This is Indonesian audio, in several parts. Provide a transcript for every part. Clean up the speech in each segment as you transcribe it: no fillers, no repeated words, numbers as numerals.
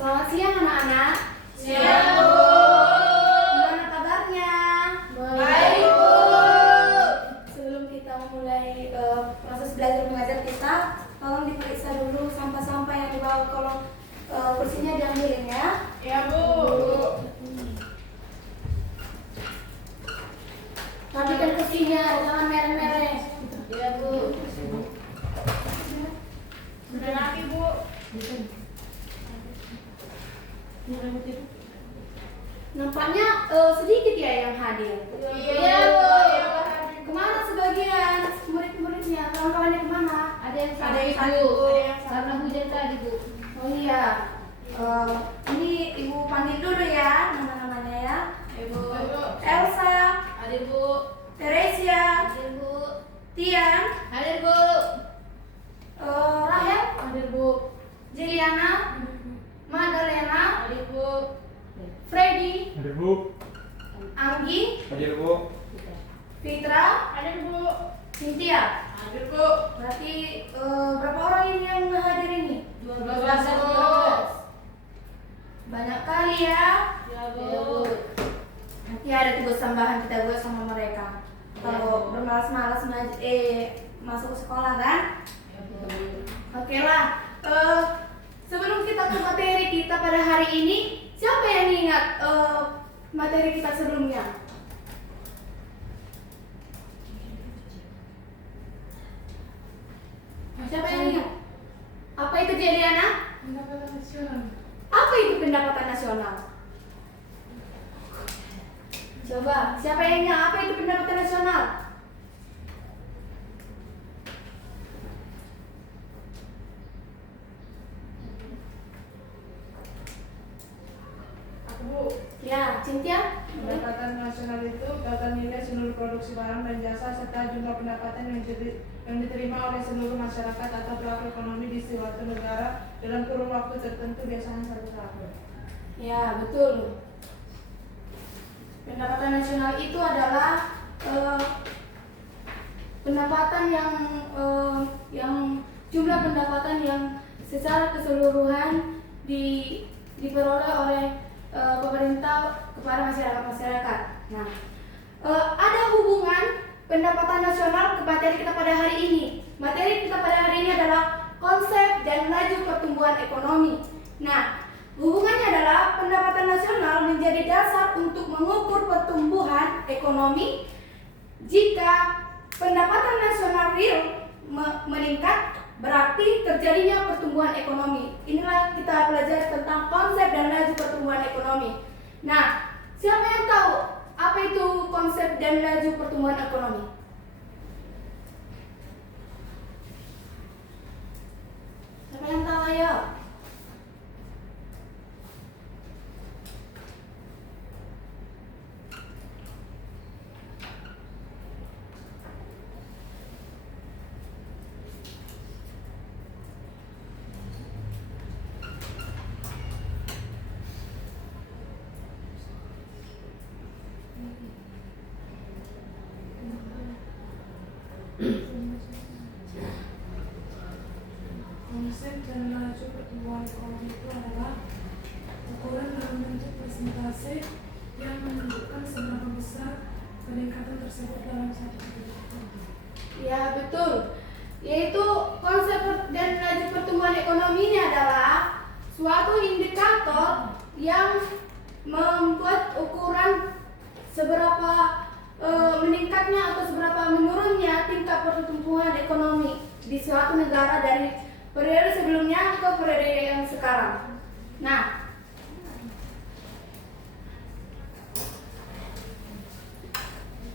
Selamat siang anak-anak. Siang, Bu. Gimana kabarnya? Baik, Bu. Sebelum kita memulai proses belajar mengajar kita, tolong diperiksa dulu sampah-sampah yang dibawa. Kalau kursinya diambilin ya. Ya, Bu. Rapikan kursinya, jangan mereh-mereh. Ya, Bu. Sudah rapi, Bu. Nampaknya sedikit ya yang hadir. Iya, Bu. Kemana sebagian murid-muridnya? Kawan-kawannya kemana? Ada yang Ada yang sakit, sakit, Bu. Bu. Ada yang sakit. Karena hujan tadi, Bu. Oh iya. Ini Ibu panggil dulu ya nama-namanya ya. Ibu. Elsa, Hadir, Bu. Teresia, Hadir, Bu. Tian, Hadir, Bu. Rahel, Hadir, Bu. Juliana, Madalena, Hadir, Bu. Freddy, Hadir Bu. Anggi, Hadir Bu. Fitra, Hadir, Bu. Cynthia. Hadir, Bu. Berarti berapa orang ini yang hadir ini? 12, Bu. Banyak kali ya. Ya, Ya, Bu. Nanti ada tugas tambahan kita buat sama mereka. Kalau bermalas-malas masuk sekolah kan? Ya, Bu. Oke lah. Sebelum kita ke materi kita pada hari ini, siapa yang ingat materi kita sebelumnya? Siapa yang ingat? Apa itu Juliana? Pendapatan nasional. Apa itu pendapatan nasional? Coba, siapa yang ingat apa itu pendapatan nasional? Aku, Bu. Ya, Cynthia? Pendapatan nasional itu total nilai seluruh produksi barang dan jasa serta jumlah pendapatan yang diterima oleh seluruh masyarakat atau pelaku ekonomi di suatu negara dalam kurun waktu tertentu, biasanya 1 tahun. Ya, betul. Pendapatan nasional itu adalah pendapatan yang jumlah pendapatan yang secara keseluruhan diperoleh oleh pemerintah kepada masyarakat. Nah, ada hubungan pendapatan nasional ke materi kita pada hari ini. Materi kita pada hari ini adalah konsep dan laju pertumbuhan ekonomi. Nah, hubungannya adalah pendapatan nasional menjadi dasar untuk mengukur pertumbuhan ekonomi. Jika pendapatan nasional real meningkat, berarti terjadinya pertumbuhan ekonomi. Inilah kita belajar tentang konsep dan laju pertumbuhan ekonomi. Nah, siapa yang tahu apa itu konsep dan laju pertumbuhan ekonomi? Siapa yang tahu ayo? Konsep dan laju pertumbuhan ekonomi itu adalah ukuran dalam bentuk persentase yang menunjukkan seberapa besar peningkatan tersebut dalam satu tahun. Ya, betul. Yaitu konsep dan laju pertumbuhan ekonomi ini adalah suatu indikator yang membuat ukuran seberapa meningkatnya atau seberapa menurunnya tingkat pertumbuhan ekonomi di suatu negara dari periode sebelumnya ke periode yang sekarang. Nah,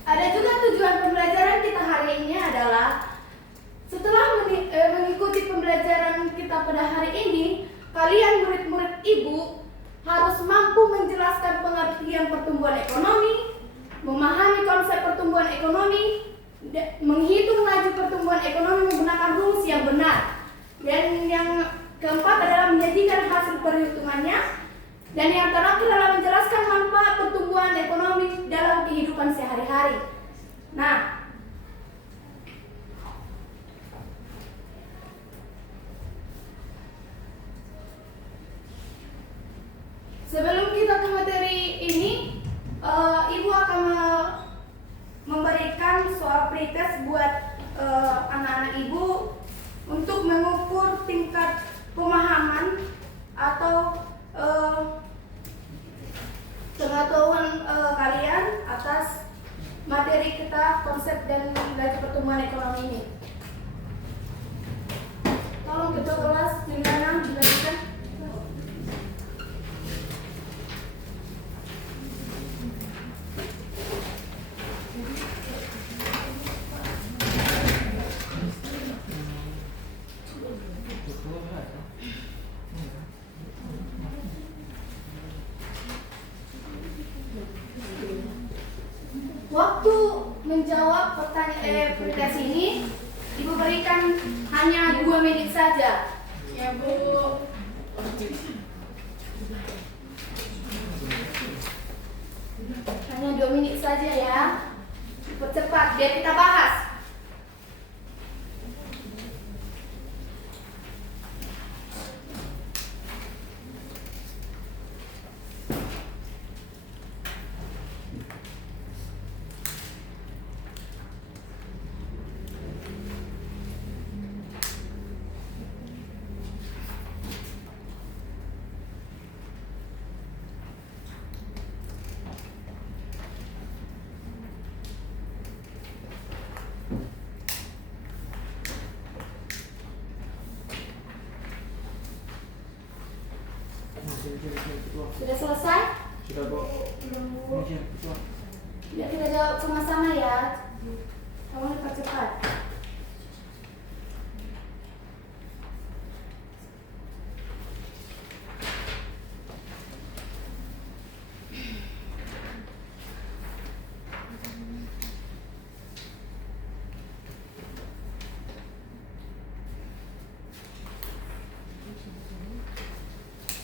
ada juga tujuan pembelajaran kita hari ini adalah setelah mengikuti pembelajaran kita pada hari ini, kalian murid-murid ibu harus mampu menjelaskan pengertian pertumbuhan ekonomi, memahami konsep pertumbuhan ekonomi, menghitung laju pertumbuhan ekonomi menggunakan rumus yang benar. Dan yang keempat adalah menjadikan hasil perhitungannya. Dan yang terakhir adalah menjelaskan manfaat pertumbuhan ekonomi dalam kehidupan sehari-hari. Nah, satu materi ini Ibu akan memberikan soal pretest buat anak-anak Ibu untuk mengukur tingkat pemahaman atau pengetahuan kalian atas materi kita konsep dan laju pertumbuhan ekonomi ini. Tolong ketua kelas Juliana dilanjutkan. Waktu menjawab pertanyaan pretest ini, Ibu berikan hanya 2 menit saja. Ya Bu. Hanya 2 menit saja ya. Percepat biar kita bahas. Sudah selesai? Sudah, Bu. Ya kita jawab sama-sama ya. Tolong dipercepat.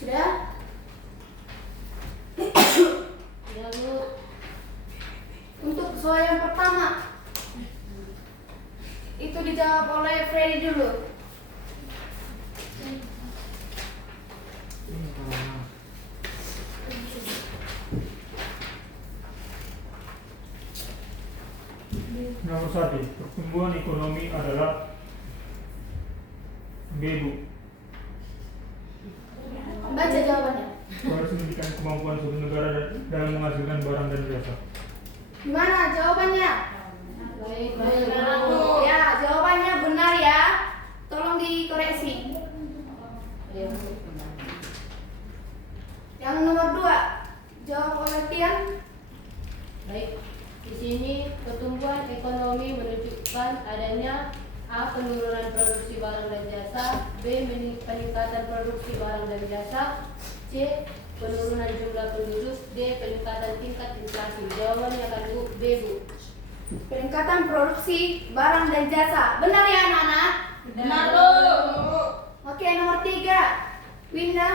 Sudah? Ya Bu. Untuk soal yang pertama itu dijawab oleh Freddy dulu. Nomor 1, pertumbuhan ekonomi adalah B, Bu. Baca jawabannya. Harus menunjukkan kemampuan suatu negara dalam menghasilkan barang dan jasa. Gimana jawabannya? Baik, Oh, ya, jawabannya benar ya. Tolong dikoreksi. Ya Bu. Yang nomor 2 jawab oleh Tian. Baik. Di sini pertumbuhan ekonomi menunjukkan adanya A. Penurunan produksi barang dan jasa, B. Peningkatan produksi barang dan jasa, C. Penurunan jumlah penduduk, D. Peningkatan tingkat inflasi. Jawabannya akan B, Bu. Peningkatan produksi barang dan jasa. Benar ya anak-anak? Benar, Bu. Oke, nomor 3 Winda.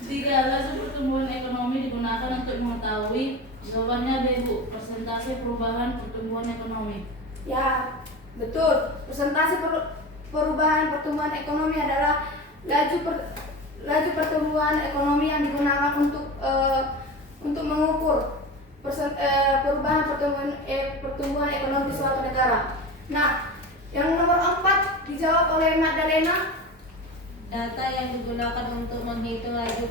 Jika laju pertumbuhan ekonomi digunakan untuk mengetahui, jawabannya B, Bu, persentase perubahan pertumbuhan ekonomi. Ya, betul. Persentase perubahan pertumbuhan ekonomi adalah laju pertumbuhan ekonomi yang digunakan untuk mengukur perubahan pertumbuhan ekonomi di suatu negara. Nah, yang nomor 4 dijawab oleh Magdalena. Data yang digunakan untuk menghitung laju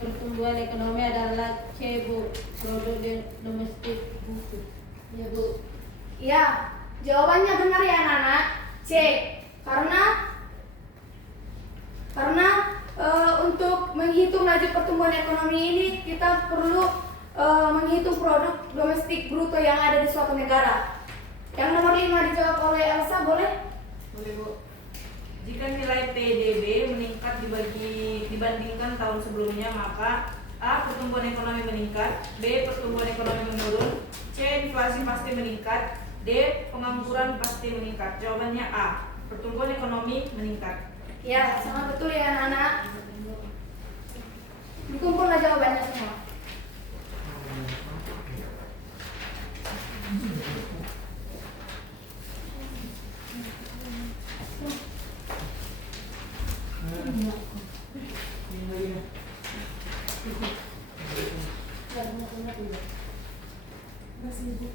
pertumbuhan ekonomi adalah C, Bu, produk domestik bruto. Ya Bu. Ya, jawabannya benar ya anak-anak. C. Karena untuk menghitung laju pertumbuhan ekonomi ini kita perlu menghitung produk domestik bruto yang ada di suatu negara. Yang nomor 5 dijawab oleh Elsa, boleh? Boleh Bu. Jika nilai PDB meningkat dibandingkan tahun sebelumnya, maka A. Pertumbuhan ekonomi meningkat, B. Pertumbuhan ekonomi menurun, C. Inflasi pasti meningkat, D. Pengangguran pasti meningkat. Jawabannya A. Pertumbuhan ekonomi meningkat. Ya, sangat betul ya anak-anak. Dikumpullah jawabannya semua. Masih Ibu.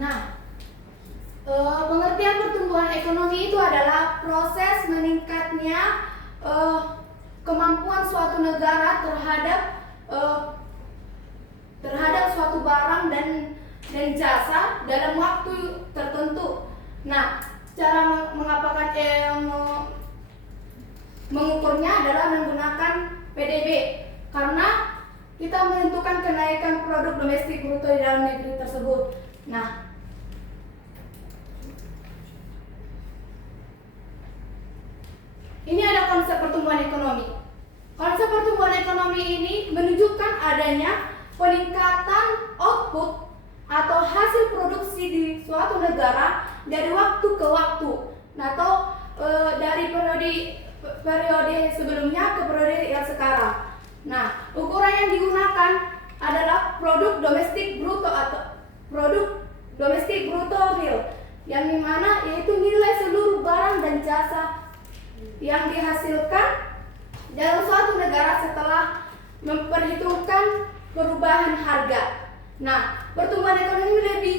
Nah, pengertian pertumbuhan ekonomi itu adalah proses meningkatnya kemampuan suatu negara terhadap suatu barang dan jasa dalam waktu tertentu. Nah, cara mengukurnya adalah menggunakan PDB karena kita menentukan kenaikan produk domestik bruto di dalam negeri tersebut. Nah, ini ada konsep pertumbuhan ekonomi. Konsep pertumbuhan ekonomi ini menunjukkan adanya peningkatan output atau hasil produksi di suatu negara dari waktu ke waktu, atau dari periode sebelumnya ke periode yang sekarang. Nah, ukuran yang digunakan adalah produk domestik bruto atau produk domestik bruto real, yang dimana yaitu nilai seluruh barang dan jasa yang dihasilkan dalam suatu negara setelah memperhitungkan perubahan harga. Nah, pertumbuhan ekonomi lebih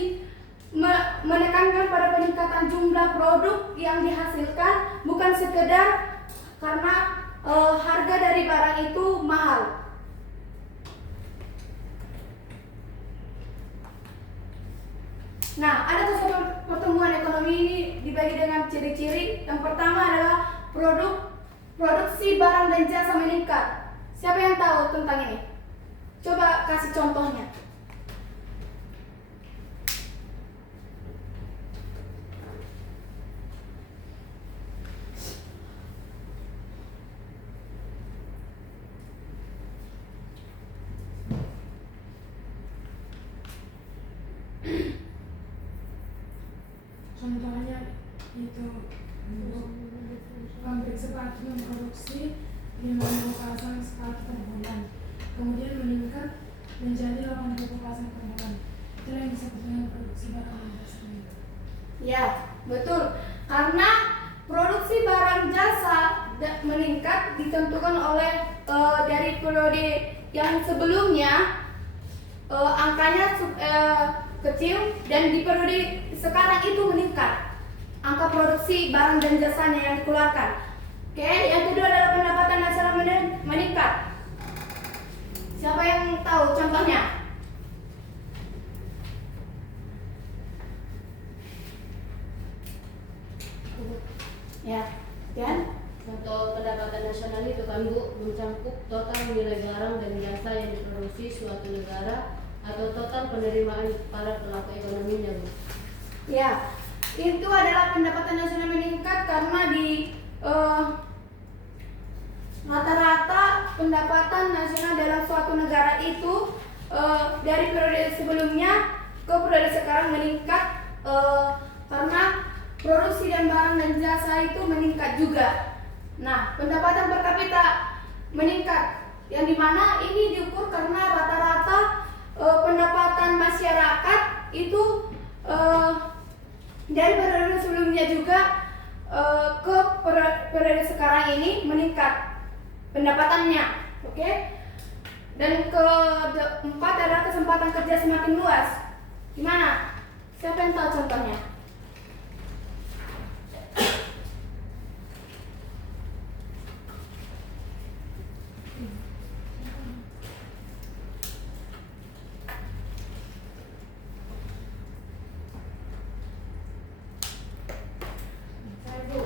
menekankan pada peningkatan jumlah produk yang dihasilkan, bukan sekedar karena harga dari barang itu mahal. Nah, ada konsep pertumbuhan ekonomi ini dibagi dengan ciri-ciri. Yang pertama adalah produksi barang dan jasa meningkat. Siapa yang tahu tentang ini? Coba kasih contohnya. Contohnya itu pabrik sepatu memproduksi 5.000 pasang sepatu per bulan, kemudian meningkat menjadi 8.000 pasang per bulan. Itulah yang disebut dengan produksi barang dan jasa. Ya, betul. Karena produksi barang jasa meningkat ditentukan oleh dari periode yang sebelumnya angkanya kecil, dan di periode sekarang itu meningkat angka produksi barang dan jasanya yang dikeluarkan. Oke, yang kedua adalah pendapatan nasional meningkat. Siapa yang tahu contohnya? Ya, dan Untuk pendapatan nasional itu kan Bu, mencakup total nilai barang dan jasa yang diproduksi suatu negara atau total penerimaan para pelaku ekonominya Bu. ya, itu adalah pendapatan nasional meningkat karena di rata-rata pendapatan nasional dalam suatu negara itu dari periode sebelumnya ke periode sekarang meningkat karena produksi dan barang dan jasa itu meningkat juga. Nah, pendapatan per kapita meningkat, yang dimana ini diukur karena rata-rata pendapatan masyarakat itu dari periode sebelumnya juga ke periode sekarang ini meningkat pendapatannya. Oke? Dan keempat adalah kesempatan kerja semakin luas. Gimana? Siapa yang tahu contohnya? Saya Bu,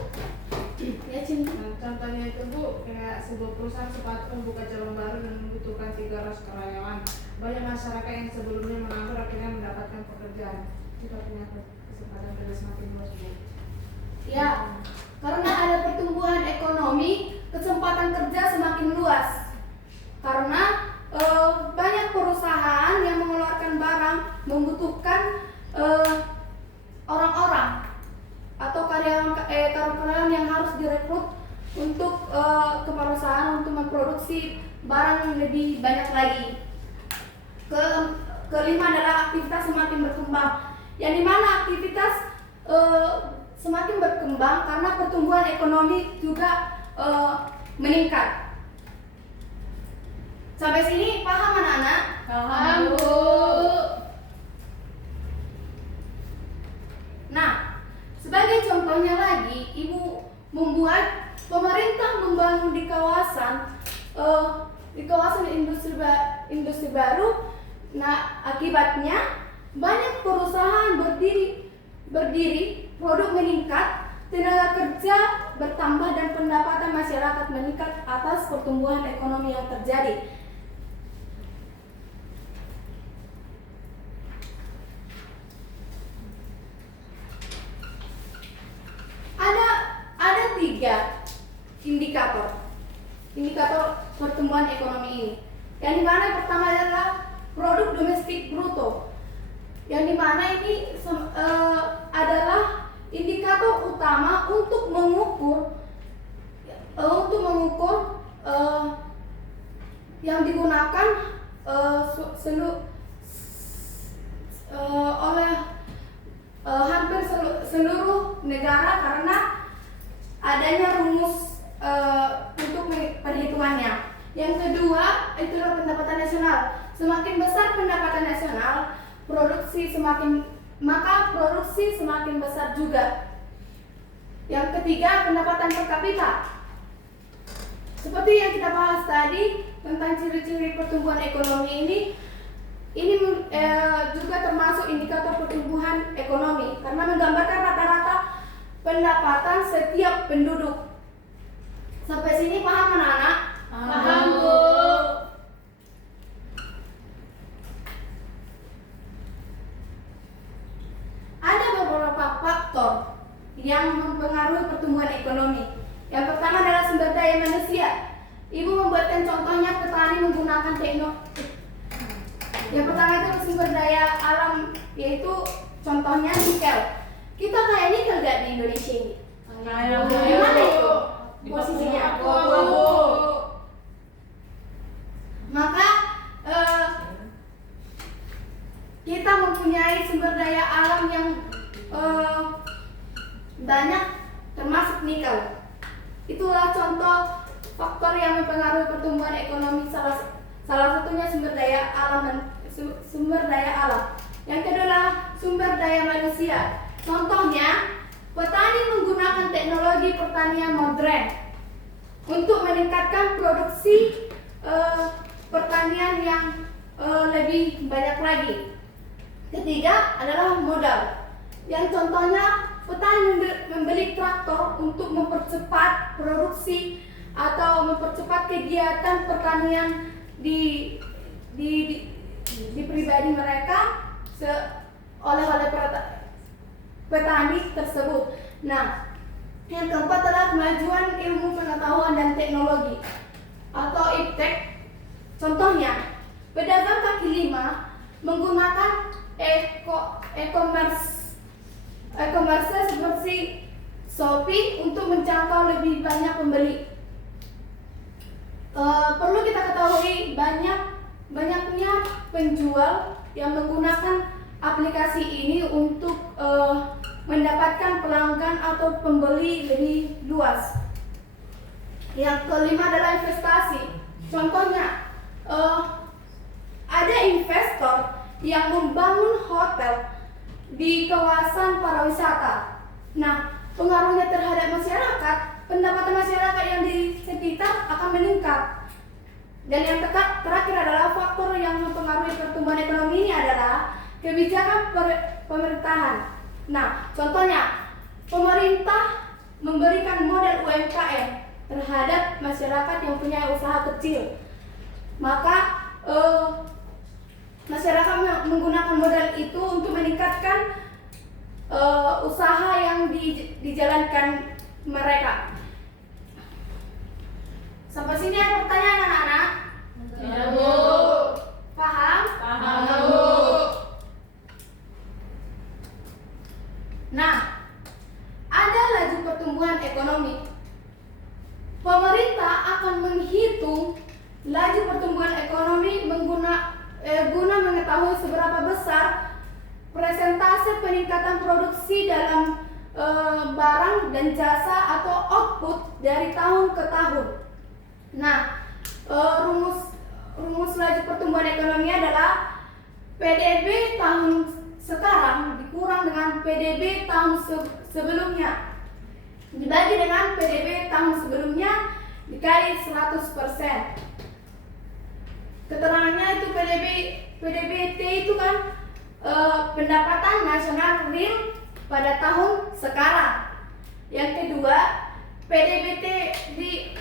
Ya, Cinta. contohnya itu Bu, kayak sebuah perusahaan sepatu membuka cabang baru dan membutuhkan 300 karyawan. Banyak masyarakat yang sebelumnya menganggur akhirnya mendapatkan pekerjaan. Kita punya kesempatan kerja semakin luas Bu. Ya, karena ada pertumbuhan ekonomi, kesempatan kerja semakin luas. Karena banyak perusahaan yang mengeluarkan barang membutuhkan orang-orang atau karyawan yang harus direkrut untuk ke perusahaan untuk memproduksi barang yang lebih banyak lagi. Kelima adalah aktivitas semakin berkembang, yang dimana aktivitas semakin berkembang karena pertumbuhan ekonomi juga meningkat. Sampai sini paham anak-anak? Paham, Bu. Nah, sebagai contohnya lagi, Ibu membuat pemerintah membangun di kawasan industri baru. Nah, akibatnya banyak perusahaan berdiri, produk meningkat, tenaga kerja bertambah dan pendapatan masyarakat meningkat atas pertumbuhan ekonomi yang terjadi. Ada 3 indikator pertumbuhan ekonomi ini. Yang dimana yang pertama adalah produk domestik bruto, yang dimana ini adalah indikator utama untuk mengukur yang digunakan oleh hampir seluruh negara karena adanya rumus untuk perhitungannya. Yang kedua itulah pendapatan nasional. Semakin besar pendapatan nasional, produksi semakin besar juga. Yang ketiga pendapatan per kapita. Seperti yang kita bahas tadi tentang ciri-ciri pertumbuhan ekonomi ini juga termasuk indikator pertumbuhan ekonomi karena menggambarkan rata-rata pendapatan setiap penduduk. Sampai sini paham anak-anak? Paham, Bu. Ada beberapa faktor yang mempengaruhi pertumbuhan ekonomi. Yang pertama adalah sumber daya manusia. Ibu membuatkan contohnya petani menggunakan teknologi. Yang pertama itu sumber daya alam, yaitu contohnya nikel. Kita kayak nikel gak di Indonesia ini? Kayak Di mana itu posisinya? Maka kita mempunyai sumber daya alam yang banyak, termasuk nikel. Itulah contoh faktor yang mempengaruhi pertumbuhan ekonomi. Salah satunya sumber daya alam. Yang kedua adalah sumber daya manusia. Contohnya, petani menggunakan teknologi pertanian modern untuk meningkatkan produksi pertanian yang lebih banyak lagi. Ketiga adalah modal. Yang contohnya petani membeli traktor untuk mempercepat produksi atau mempercepat kegiatan pertanian di pribadi mereka oleh petani tersebut. Nah, yang keempat adalah kemajuan ilmu pengetahuan dan teknologi atau iptek. Contohnya, pedagang kaki lima menggunakan e-commerce seperti Shopee untuk menjangkau lebih banyak pembeli. Perlu kita ketahui banyaknya penjual yang menggunakan aplikasi ini untuk mendapatkan pelanggan atau pembeli lebih luas. Yang kelima adalah investasi. Contohnya, ada investor yang membangun hotel di kawasan pariwisata. Nah, pengaruhnya terhadap masyarakat, pendapatan masyarakat yang di sekitar akan meningkat. Dan yang terakhir adalah faktor yang mempengaruhi pertumbuhan ekonomi ini adalah kebijakan pemerintahan. Nah, contohnya, pemerintah memberikan modal UMKM terhadap masyarakat yang punya usaha kecil. Maka masyarakat menggunakan modal itu untuk meningkatkan usaha yang dijalankan mereka. Sampai sini ada pertanyaan anak-anak? Tidak, Bu. Paham? Paham, Bu. Nah, ada laju pertumbuhan ekonomi. Pemerintah akan menghitung laju pertumbuhan ekonomi guna mengetahui seberapa besar persentase peningkatan produksi dalam barang dan jasa atau output dari tahun ke tahun. Nah, rumus laju pertumbuhan ekonomi adalah PDB tahun sekarang dikurang dengan PDB tahun sebelumnya dibagi dengan PDB tahun sebelumnya dikali 100%. Keterangannya itu PDBT itu kan pendapatan nasional real pada tahun sekarang. Yang kedua, PDBT di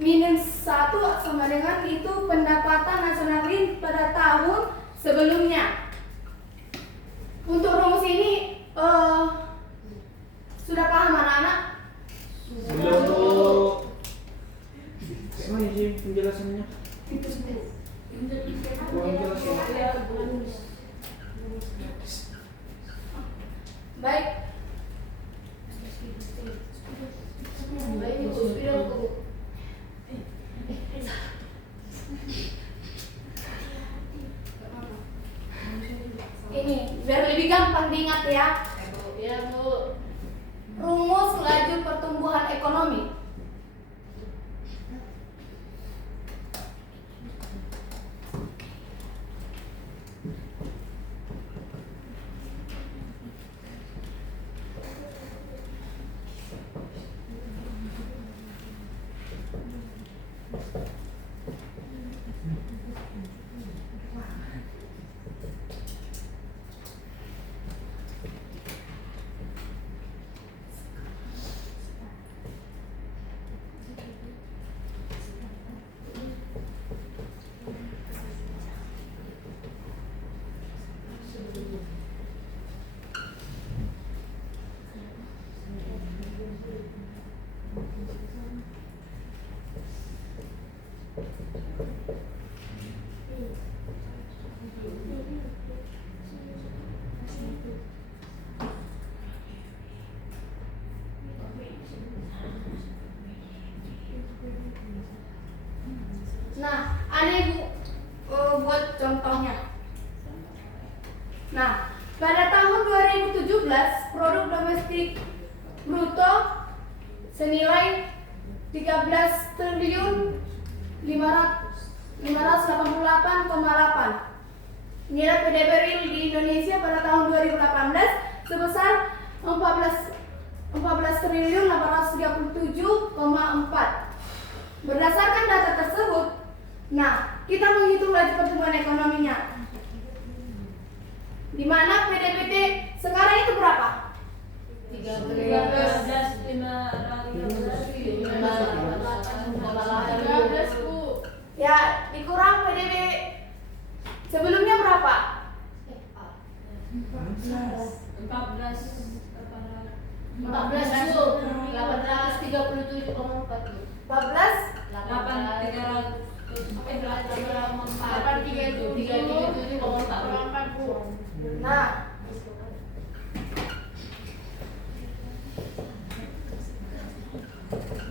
minus 1 sama dengan itu pendapatan nasional real pada tahun sebelumnya. Untuk rumus ini sudah paham anak-anak? Belum Bu. Mana sih penjelasannya? Kurang jelas ya. Baik. Baik Ibu, sudah Bu. Ini biar lebih gampang diingat ya. Ya Bu. Rumus laju pertumbuhan ekonomi. Nah, ada Ibu buat contohnya. Nah, pada tahun 2017 produk domestik bruto senilai 13 triliun 588,8. Nilai PDB real di Indonesia pada tahun 2018 sebesar 14 triliun 837,4. Berdasarkan data tersebut, nah, kita menghitung laju pertumbuhan ekonominya. Di mana PDBT sekarang itu berapa? 13 Bu. Ya, dikurang PDB sebelumnya berapa? 14 Bu. 837,4 Bu. 14 837,4 Bu. Nah,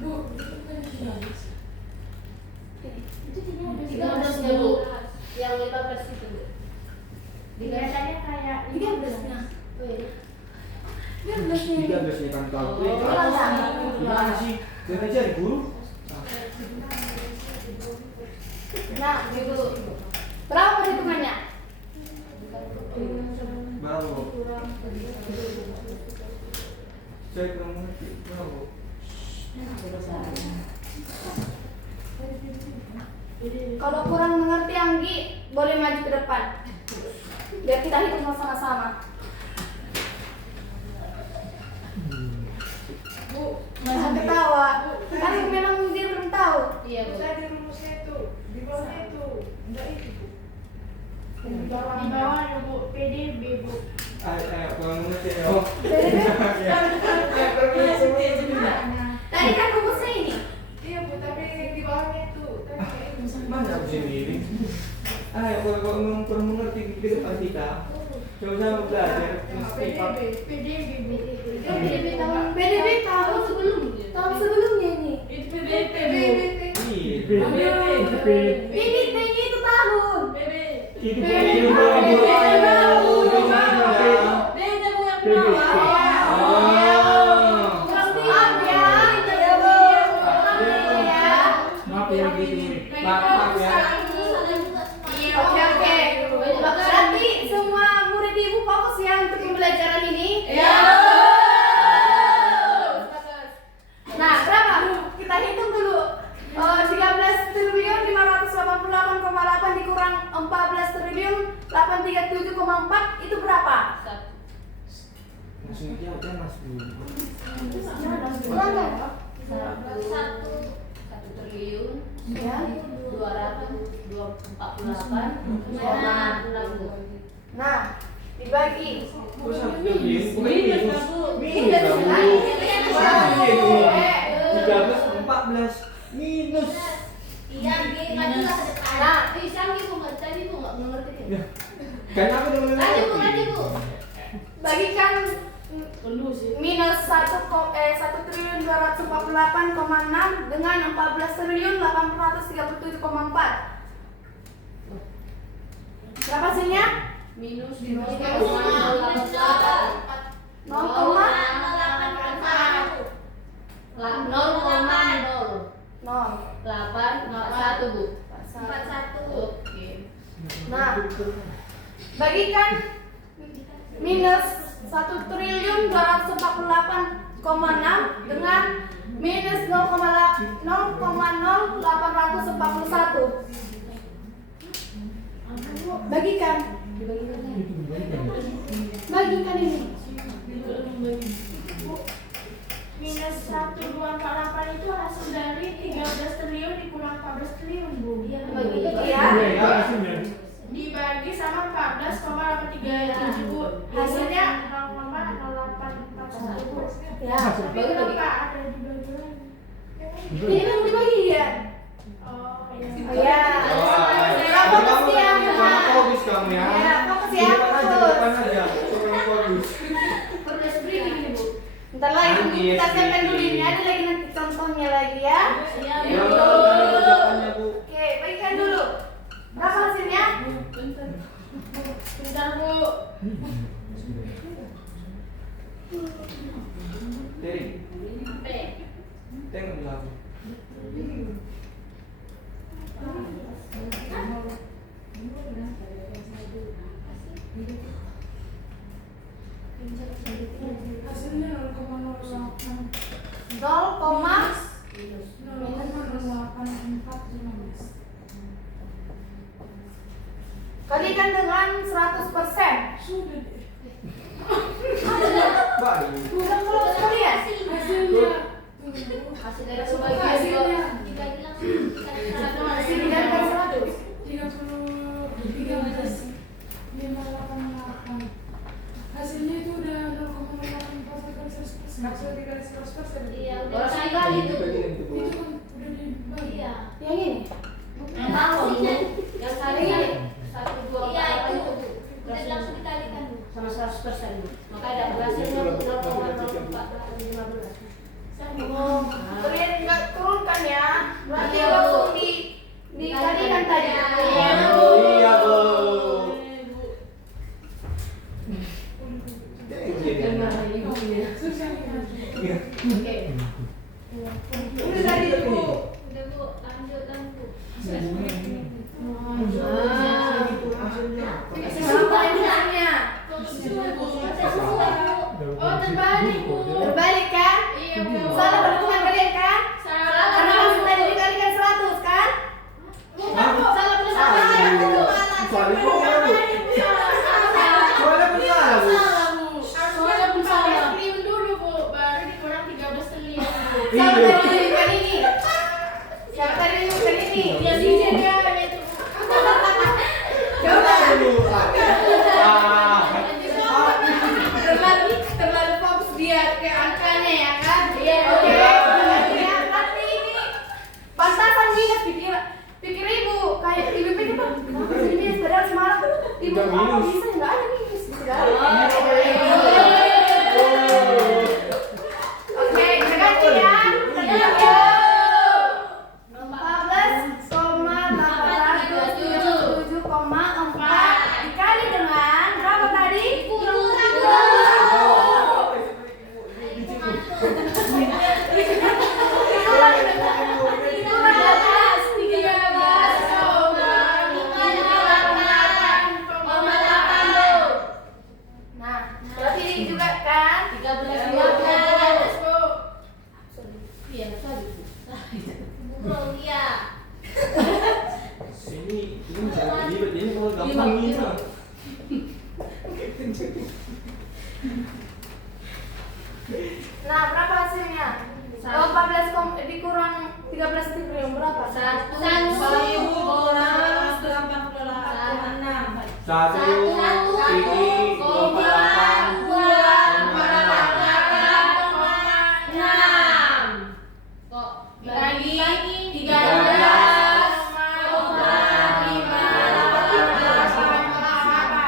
itu tidak ada 13 ya Bu. Yang 15 itu Bu. Kelihatannya kayak 13-nya. Oh, iya. 13-nya. 13 nih kan tahu. Oh, Gimana sih? Jangan aja di guru. Nah, Ibu, berapa perhitungannya? Baru. Cek kamu baru. Kalau kurang mengerti Anggi, boleh maju ke depan. Biar kita hitung sama-sama. Bu, Jangan ketawa. Kan memang dia belum tahu. Iya Bu. saya di rumusnya itu, di bawahnya itu, enggak itu Bu. Di bawah ada Bu, PDB Bu. Ayo kurang ngerti ya. Tadi kan rumusnya ini. Iya Bu, tapi di bawahnya itu, tadi itu. Mana aku sendiri? Ayo kalau ngomong kurang mengerti di depan kita. Coba belajar. PDB Bu. PDB tahun sebelumnya ini. Itu PDB Bu. Iya. Ini T-nya itu tahun. PB. Itu B, bukan B, itu B, bukan B, itu. B, Itu mana? Beda bu yang PBC. bawah. Oh. Maaf ya, ya Bu. Maaf ya. Maaf ya gitu. Maaf ya. Oke, oke. Berarti semua murid ibu fokus ya untuk pembelajaran ini? Iya. Nah, berapa? Kita hitung dulu. 13.588,8 dikurang 14.837,4 itu berapa? Langsung aja Mas Bu. Ulang kan? 1 triliun Ya. 248,6. Nah, dibagi. Kok 1 triliun? Bukan Minus, minus. Bu. Minus Bu. Minus. 13 14 minus. Iya, gini kan juga ke depan. Nah, Tadi Bu nggak mengerti Ya. Kan aku udah mulai Tadi Bu. bagikan Penuh sih. minus 1.248,6 dengan 14.837,4. Berapa hasilnya? Minus 0,081 Bu. 41. Oke. Nah, bagikan minus 1.248,6 dengan minus 0,0841. Bagikan. Bagikan ini. Minus 1.248 itu hasil dari 13 triliun dikurang 14 triliun Bu. Bagi ya. Iya, hasilnya. Dibagi sama 14,837 Bu. Hasilnya 0,0841 Bu. Ya. Tapi kenapa ada dibagi lagi? Ini kan mau dibagi ya. Oh iya. Oh ya. Fokus ya. Fokus kamu ya. Ya, fokus Di ya. depan aja, di Fokus. depan aja. Coba fokus. Progres breaking ini Bu. Bentar lagi Nanti, kita ya, siapkan dulu sedikit. ini. Ada lagi nanti contohnya lagi ya. Iya Ya, Bu. ada kerjaannya Bu. Oke, bagikan dulu. Berapa hasilnya? Bentar Bu. Dari. Tengok di lagu. Hasilnya 0,08. 0,08415. Kalikan dengan 100%. Sudah deh. Baik. Bukan belum sekalian. Hasilnya. Hasil dari pembagian Dibagi langsung. Hasil dari 100. 13,588. Hasilnya itu udah 0,084 kali 100%. Maksudnya dikali 100%. Iya, udah Orang dibagi. sekali Itu itu. bagian itu Bu. Itu kan udah dibagi. Iya. Yang ini. Yang tahu Bu. Yang tadi Iya. 1,248 Iya, itu. itu Bu. Udah langsung dikalikan Bu. Sama 100% Bu. Makanya ada berhasilnya Bu 0,04815. Oh, kalian nggak turunkan ya. Berarti Iya, Bu. langsung dikalikan tadi. Iya, Bu. Iya Bu. Susah nih. Iya. Oke. Ini tadi Bu. Udah Bu, lanjut Bu. Hasilnya. Berapa hasilnya? Oh, terbalik Bu. Terbalik kan? Iya Bu. Salah perhitungan kalian kan? Salah. Karena masih tadi dikalikan 100 kan? Salah perhitungan Bu. Soalnya kok enggak Bu? Soalnya benar Bu. Soalnya Bu salah. Triliun dulu Bu, baru dikurang 13 triliun Bu. Siapa Iya. tadi dikalikan ini? Siapa tadi dikalikan ini? Ya sih dia itu. Coba. Ah. Terlalu fokus dia ke angkanya ya kan? Iya. Oke. Iya. Ya, berarti ini pantasan minus pikir ibu kayak ibu pikir kan ini minus padahal semalam ibu Udah apa minus. bisa nggak ada minus segala. Oke, kita ganti ya. Ternyata 14,837,4 Bu, iya. Ini bisa ribet ini kalau gampang Lima. gitu. Nah, berapa hasilnya? 14 dikurang 13 triliun berapa? Satu. kurang 1,48. Satu, titik, delapan, Kok Bagi 13,5.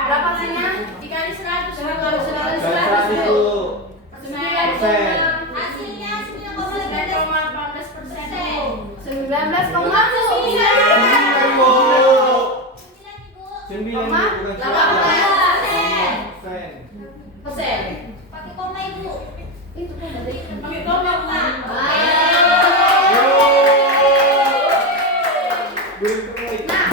Berapa hasilnya? dikali 100. dan 100%. Hasilnya 9,18%. 19,9. Bu. 9 Koma, bukan 18%. 9%. persen. Pakai koma Ibu. Itu kan dari Pakai koma, Pak. Nah,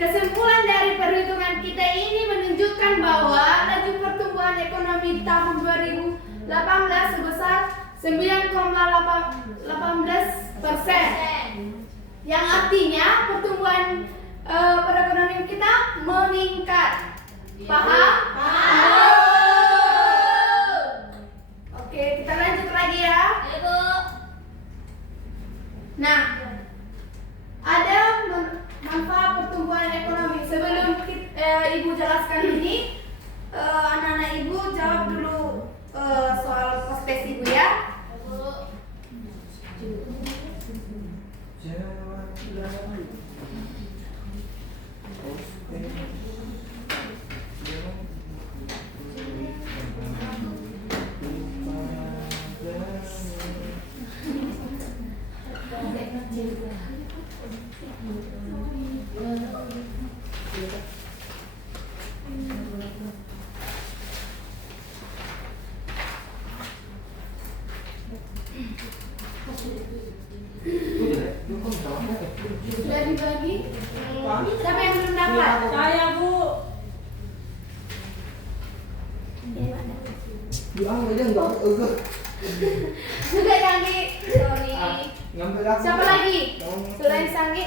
kesimpulan dari perhitungan kita ini menunjukkan bahwa laju pertumbuhan ekonomi tahun 2018 sebesar 9,18%, yang artinya pertumbuhan perekonomian kita meningkat. Paham? Oke, kita lanjut lagi ya. Ibu. Nah, ada manfaat pertumbuhan ekonomi. Sebelum Ibu jelaskan ini, anak-anak Ibu jawab dulu soal pospes Ibu ya. Sudah dibagi? Siapa yang belum dapat? Saya Bu. Juga Sanggi. Sorry. Siapa lagi? Selain Sanggi?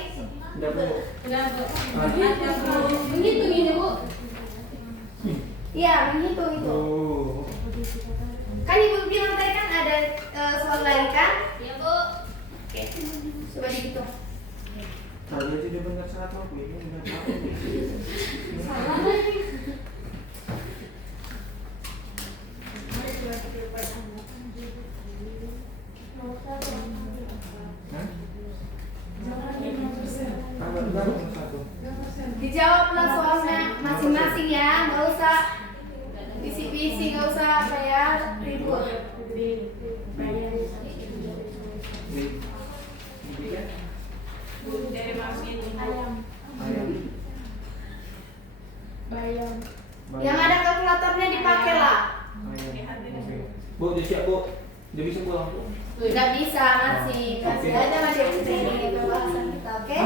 Menghitung ini Bu. Iya, menghitung itu. Kan Ibu bilang tadi kan ada soal lain kan? Ya, Bu. Oke, coba dihitung. Tadi aja dia benar 100, ini benar Salah lagi. Dijawablah soalnya masing-masing ya, nggak usah bisik-bisik, nggak usah kayak ribut. Yang ada kalkulatornya dipakai lah. Bu, dia siap Bu. Dia bisa pulang Bu. Nggak bisa masih aja masih training itu bahasan kita, oke?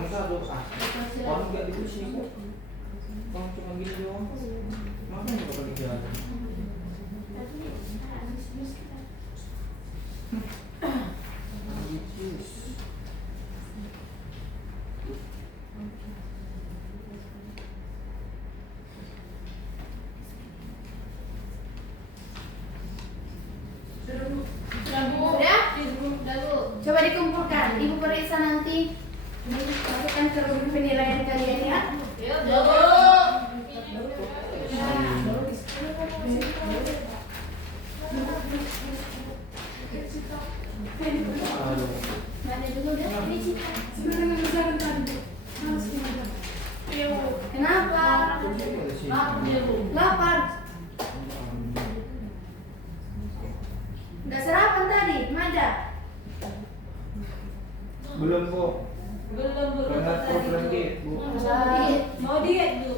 Masa Bu, orang nggak dipushi Bu. Orang cuma gini doang. Mana yang bakal jalan? Sudah? Coba dikumpulkan. Ibu periksa nanti. Masukkan ke rubrik penilaian kalian ya. Aduh. Mana dulu dah? Ini Cita. Sebenarnya mengerjakan tadi harus gimana? Kenapa? Lapar. Udah sarapan tadi, Mada? Belum Bu. Belum, Bu. Karena program diet Bu. Mau diet, Bu.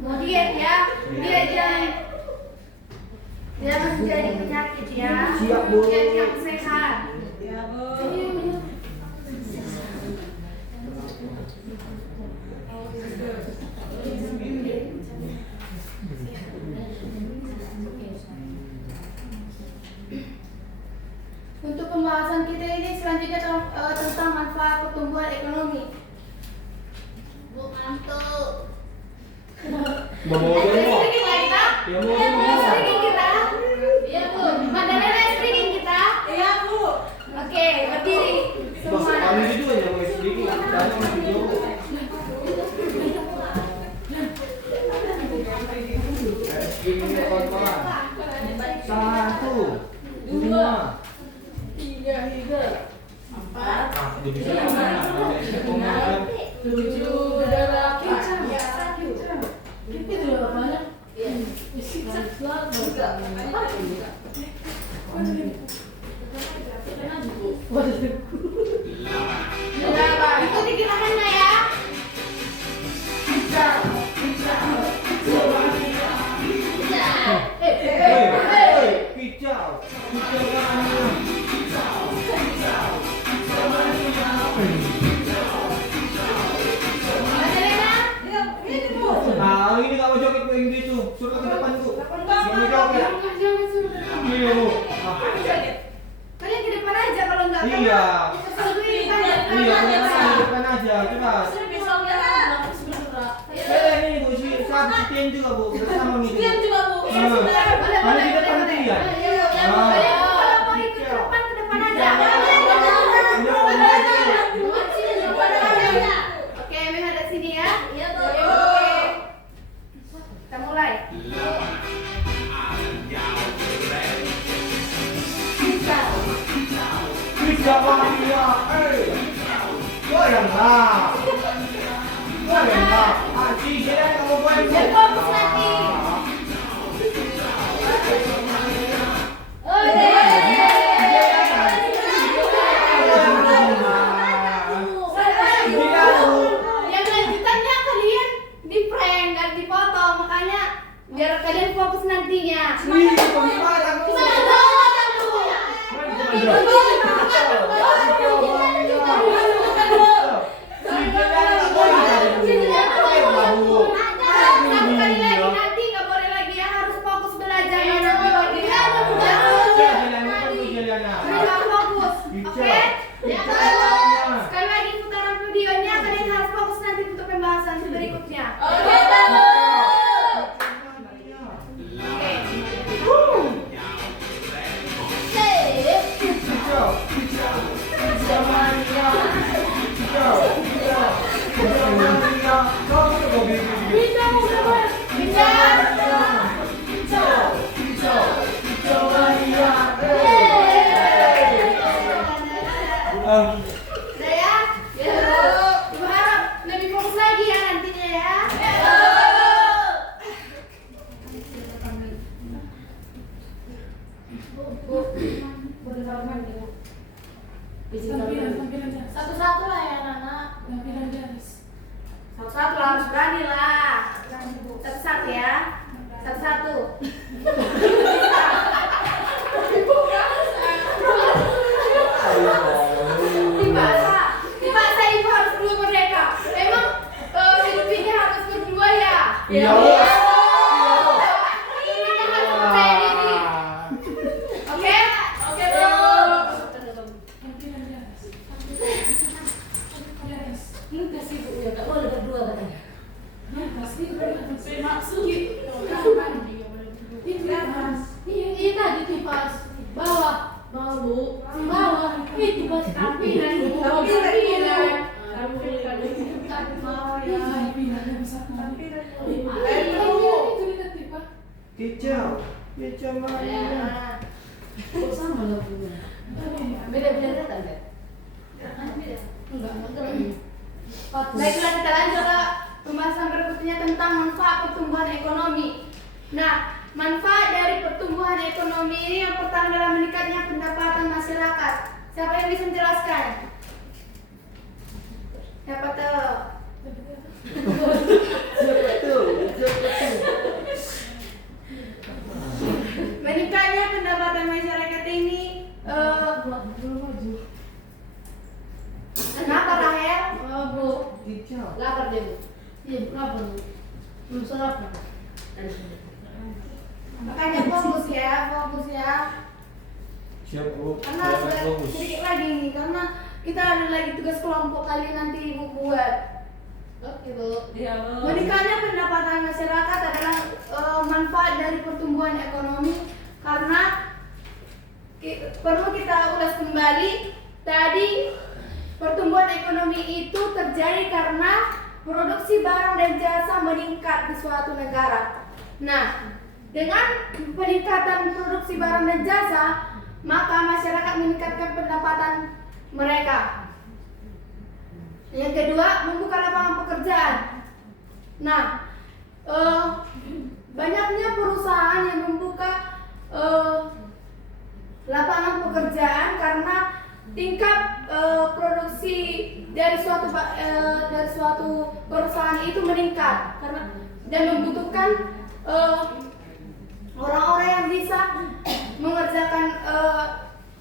Mau diet ya? Diet jangan jadi penyakit ya. Siap, Bu. Diet yang sehat. Ya, Bu. Untuk pembahasan pembahasan kita ini selanjutnya tentang manfaat pertumbuhan ekonomi. Bu ngantuk. Mau demo. Speaking kita? Ya mau. Speaking kita? Iya Bu. Madalena speaking kita? Iya Bu. Oke, berdiri Bos, semua. kami itu aja mau sedikit. Tanya mau video. Speaking kawan-kawan. 1, 2, 3, 4, jadi saya 7, 8. Itu dulu banyak. Iya. Ikuti gerakannya ya. kicau. Madalena, Ah, ini nggak mau joget yang gitu. Suruh ke depan Bu. Nggak mau joget. jangan suruh ke depan. Iya Bu. Ah, Kalian ke depan aja kalau enggak. Iya. Kalau gue di depan ya. Iya, ke depan aja. Coba. Ini Bu, si Tian juga Bu. Bersama nih. Diam juga Bu. Ah, mana di depan dia? Ah. Kalau mau ikut ke depan aja. Oke, menghadap sini ya. Iya Bu. Oke. Kita mulai. Bisa Maria, goyanglah. Goyanglah. Aji, kira kamu goyang. Biar fokus nanti. Yang lanjutannya kalian di prank dan dipotong, makanya biar kalian fokus nantinya. Wih, bagaimana kamu? Satu kali lagi nanti nggak boleh lagi ya, harus fokus belajar ya nanti kalau nggak fokus, oke? Sekali lagi putaran videonya, kalian harus fokus nanti untuk pembahasan berikutnya. Oke. Udah ya? Ibu harap lebih fokus lagi ya nantinya ya. Tampilan jazz. Satu-satu lah ya anak. Tampilan jazz. Satu-satu lah, harus berani lah. Satu-satu ya. Satu-satu. Dipaksa ibu harus dua merdeka. Emang hidup ini harus berdua ya? Iya. Kita harus percaya diri. Oke? Oke bro. Tampilan jazz. Jazz. Enggak sih Bu, ya nggak boleh berdua katanya. Pasti berarti Maksud Iya tadi tipas bawah. bawah Bu. Bawah. Itu pas tampilan. Tampilan. tampilan yang bisa itu lihat tipe. Kicau. Kicau Maria. Kok sama lagunya? Beda-beda data enggak? Enggak. Baiklah, kita lanjut ke pembahasan berikutnya tentang manfaat pertumbuhan ekonomi. Nah, manfaat dari pertumbuhan ekonomi ini yang pertama adalah meningkatnya pendapatan masyarakat. Siapa yang bisa menjelaskan? Siapa tuh? Meningkatnya pendapatan masyarakat ini kenapa Rahel? Bu, Kicau. lapar dia Bu. Iya, lapar Bu. Belum sarapan. Makanya fokus ya, fokus ya. Siap Bu. Karena Silakan, bagus. sedikit lagi nih, karena kita ada lagi tugas kelompok kalian nanti ibu buat. Oke Bu. Iya Bu. Meningkatnya pendapatan masyarakat adalah manfaat dari pertumbuhan ekonomi, karena perlu kita ulas kembali tadi, pertumbuhan ekonomi itu terjadi karena produksi barang dan jasa meningkat di suatu negara. Nah, dengan peningkatan produksi barang dan jasa, maka masyarakat meningkatkan pendapatan mereka. Yang kedua, membuka lapangan pekerjaan. Nah, banyaknya perusahaan yang membuka lapangan pekerjaan karena tingkat produksi dari suatu perusahaan itu meningkat karena dan membutuhkan orang-orang yang bisa mengerjakan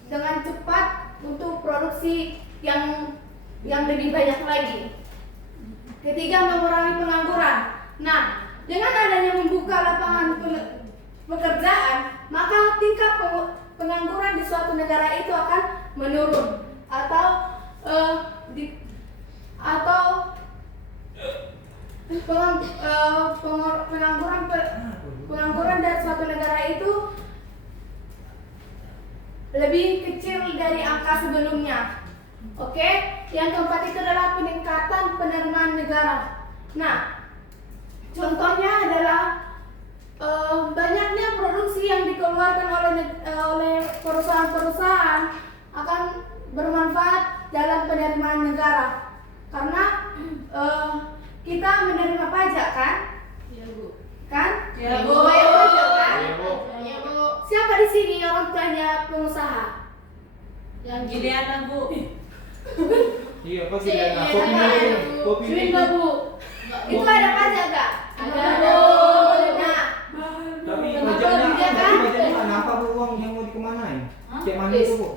dengan cepat untuk produksi yang lebih banyak lagi. Ketiga, mengurangi pengangguran. Nah, dengan adanya membuka lapangan pekerjaan, maka tingkat pengangguran di suatu negara itu akan menurun pengangguran dari suatu negara itu lebih kecil dari angka sebelumnya. Oke, yang keempat itu adalah peningkatan penerimaan negara. Nah, contohnya adalah banyaknya produksi yang dikeluarkan oleh perusahaan-perusahaan akan bermanfaat dalam penerimaan negara, karena kita menerima pajak kan? Iya Bu. Kan? Iya, Bu. Bayar pajak kan? Iya Bu. Siapa di sini orang tuanya pengusaha? Yang Gideana Bu. Iya, apa Si- sih? iya, Kopi iya, minum. Bu. Kopi Sulit minum. nggak Bu? Itu ada pajak gak? Ada, Bu. Bu. Nah, Tapi Kenapa pajaknya, dia kan? tapi pajaknya kenapa Bu uang yang mau dikemanain? Hah? Kayak mana itu Bu?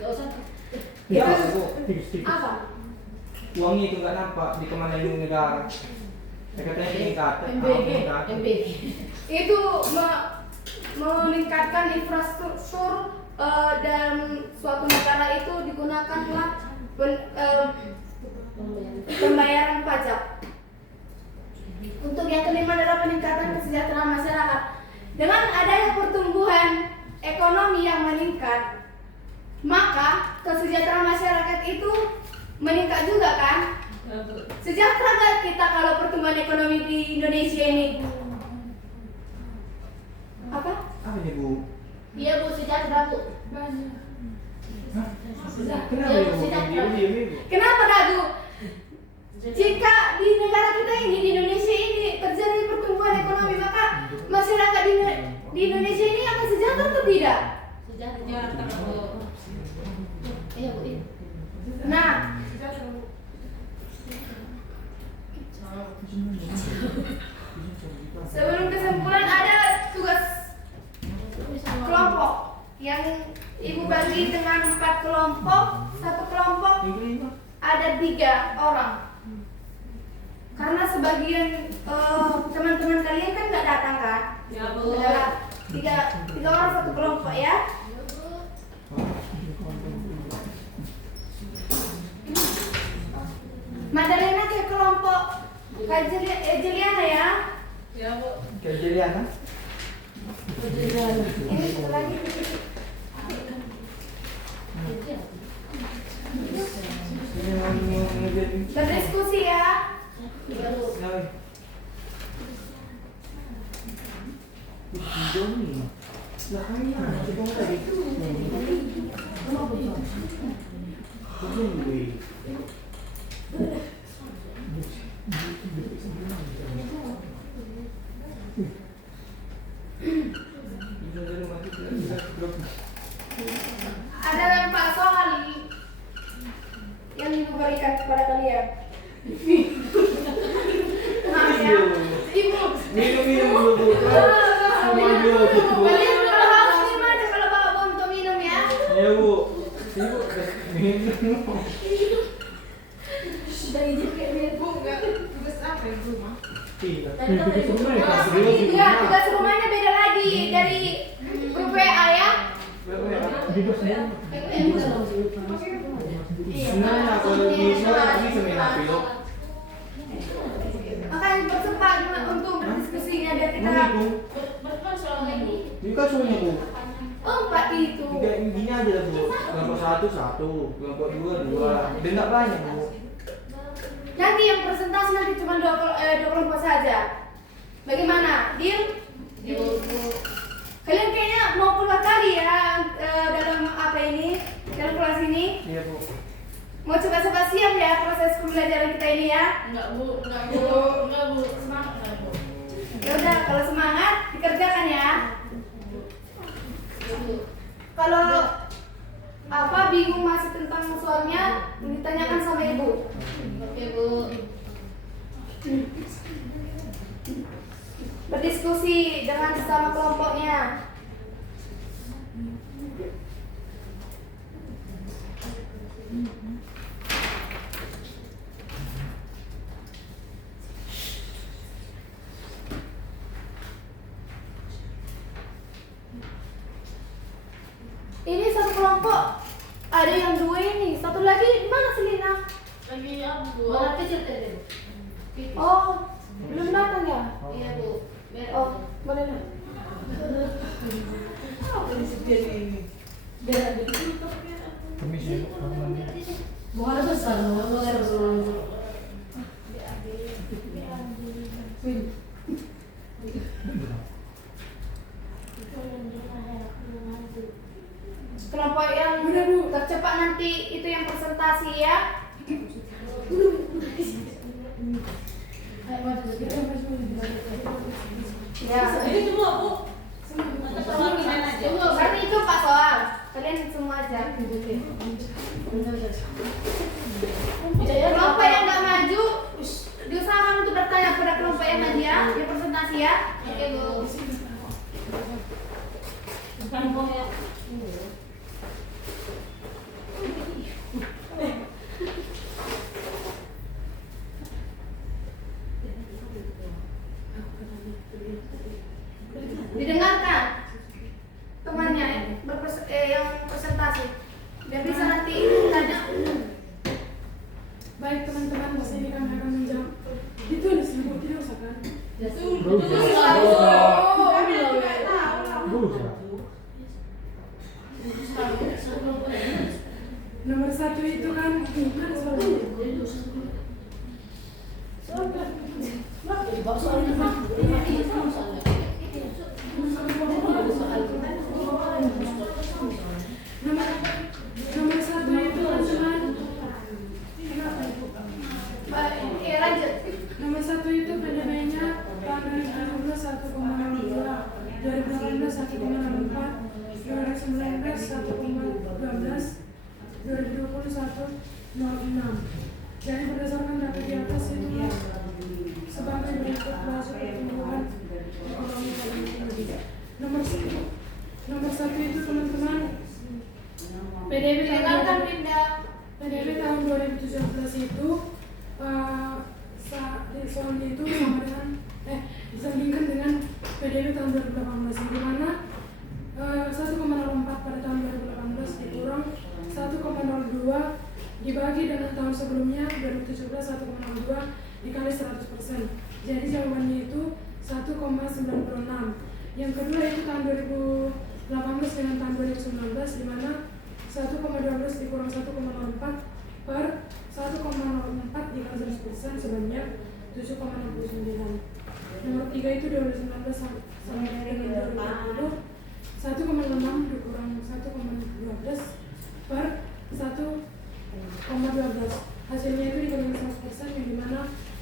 Gak usah. Tidak Itu- Bu. apa? Uangnya itu nggak nampak dikemanain negara. Ya katanya peningkatan. MBG. Itu meningkatkan infrastruktur dan suatu negara itu digunakanlah pembayaran pajak. Untuk yang kelima adalah peningkatan kesejahteraan masyarakat. Dengan adanya pertumbuhan ekonomi yang meningkat, maka kesejahteraan masyarakat itu meningkat juga kan? Sejahtera nggak kita kalau pertumbuhan ekonomi di Indonesia ini? Apa? Apa nih Bu? Iya Bu, sejahtera Bu. Banyak. Hah? Kenapa Iya, ya Bu? sejahtera. Diam Bu. Kenapa ragu? Jika di negara kita ini, di Indonesia ini terjadi pertumbuhan ekonomi, maka masyarakat di Indonesia ini akan sejahtera atau tidak? Sejahtera Bu. Iya Bu. Iya. Nah, sebelum kesimpulan ada tugas kelompok yang ibu bagi dengan 4 kelompok. Satu kelompok ada 3 orang. Karena sebagian teman-teman kalian kan nggak datang kan? Ya Bu. Adalah tiga orang satu kelompok ya. Madalena ke kelompok Kak Juliana ya. Ya Bu. Kejadian Ini satu lagi. Berdiskusi ya. Iya Bu. Lah kan ya, kita mau tadi. Ada 4 soal yang ibu berikan kepada kalian. Maaf ya. Ibu. Minum dulu Bu. Minum dulu Bu. Kalian kalau haus gimana kalau bawa botol minum ya? Ya Bu. Ibu minum. Sudah izin kayak dia. Bu, nggak tugas apa ya Bu mah? Iya. Tadi kan dari Sebenarnya kasih dulu Enggak, tugas rumahnya beda lagi dari grup WA ya. Bu. juga semua. Sebenarnya kalau di sekolah bisa main HP loh. Makanya percepat untuk berdiskusinya biar kita. Berapa soal ini? Ini kan soalnya bu. Oh, 4 itu. Gini aja lah bu. Kelompok 1, kelompok 2. Dan nggak banyak bu. Nanti yang presentasi nanti cuma 2 kelompok saja. Bagaimana? Deal? Kalian kayaknya mau keluar kali ya dalam apa ini? Dalam kelas ini? Iya bu. Mau coba-coba siap ya proses pembelajaran kita ini ya? Enggak bu, semangat enggak bu. Ya udah, kalau semangat dikerjakan ya. Kalau apa bingung masih tentang soalnya ditanyakan sama ibu. Oke Bu. Berdiskusi dengan sesama kelompoknya. Ini satu kelompok ada yang 2 ini, satu lagi di mana Selina? Lagi apa bu? Anak kecil tadi. Oh, belum datang ya? Iya Bu. Biar Oh, boleh lah. Permisi, aku mandi. bukan besar, bukan besar. Kelompok yang tercepat nanti itu yang presentasi ya. Ya. Ini semua bu. Atau perwakilan aja. Berarti itu 4 soal. Kalian semua aja. Kelompok yang nggak maju, diusahakan untuk bertanya pada kelompok yang maju ya, di presentasi ya. Oke Bu. Bukan bu ya. Didengarkan temannya yang presentasi biar bisa nanti tanya. Baik teman-teman, di sini kami akan menjawab. Ditulis ibu, tidak usah kan? Nomor 1 itu kan gimana soalnya? Nomor 1 itu teman-teman. Lanjut. Nomor 1 itu PDB-nya tahun 2017 1,02, 2018 1,64, 2019 1,12, 2020 1,06. Jadi berdasarkan data di atas itu sebagai berikut masuk pertumbuhan ekonomi dalam negeri. Nomor 1 itu teman-teman PDB Didengarkan Winda. PDB tahun 2017 itu soalnya itu sama dengan disandingkan dengan PDB tahun 2018 di mana 1,04 pada tahun 2018 dikurang 1,02 dibagi dengan tahun sebelumnya 2017 1,02 dikali 100%. Jadi jawabannya itu 1,96. Yang kedua itu tahun 2018 dengan tahun 2019 di mana 1,12 dikurang 1,04 per 1,04 dikali 100% sebanyak 7,69. Nomor 3 itu 2019 sama dengan 2020 1,6 dikurang 1,12 per 1,12. Hasilnya itu dikali 100% yang dimana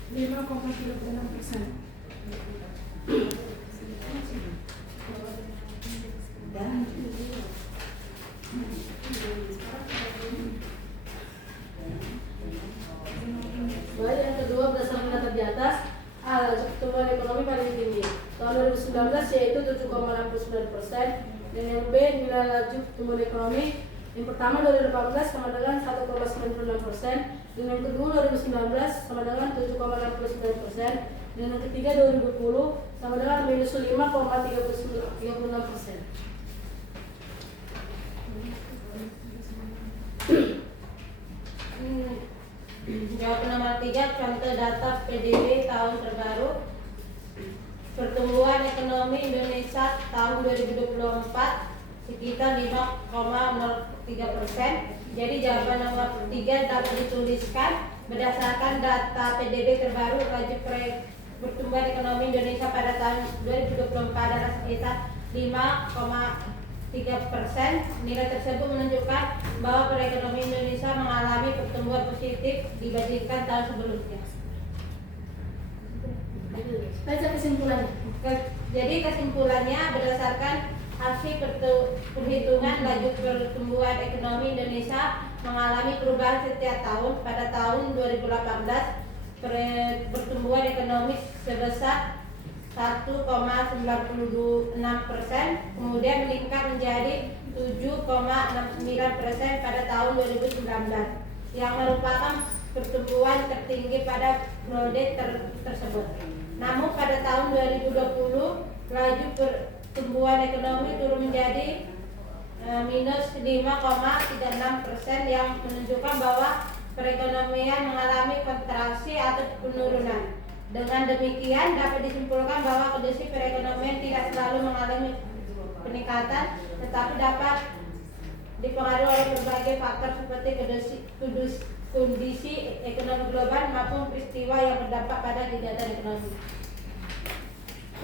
5,36%. Baik, yang kedua berdasarkan data di atas, pertumbuhan ekonomi paling tinggi tahun 2019 yaitu 7,69%, dan yang B nilai laju pertumbuhan ekonomi yang pertama 2018 sama dengan 1,96%, dan yang kedua 2019 sama dengan 7,69%, dan yang ketiga 2020 sama dengan minus 5,36%. Jawaban nomor 3, contoh data PDB tahun terbaru. Pertumbuhan ekonomi Indonesia tahun 2024 sekitar 5,03%. Jadi jawaban nomor 3 dapat dituliskan berdasarkan data PDB terbaru, laju pertumbuhan ekonomi Indonesia pada tahun 2024 adalah sekitar 5,3%. Nilai tersebut menunjukkan bahwa perekonomian Indonesia mengalami pertumbuhan positif dibandingkan tahun sebelumnya. Baca kesimpulannya. Jadi kesimpulannya berdasarkan hasil perhitungan laju pertumbuhan ekonomi Indonesia mengalami perubahan setiap tahun. Pada tahun 2018 pertumbuhan ekonomi sebesar 1,96%, kemudian meningkat menjadi 7,69% pada tahun 2019, yang merupakan pertumbuhan tertinggi pada periode tersebut. Namun pada tahun 2020 laju pertumbuhan ekonomi turun menjadi minus 5,36%, yang menunjukkan bahwa perekonomian mengalami kontraksi atau penurunan. Dengan demikian dapat disimpulkan bahwa kondisi perekonomian tidak selalu mengalami peningkatan, tetapi dapat dipengaruhi oleh berbagai faktor seperti kondisi ekonomi global maupun peristiwa yang berdampak pada kegiatan ekonomi.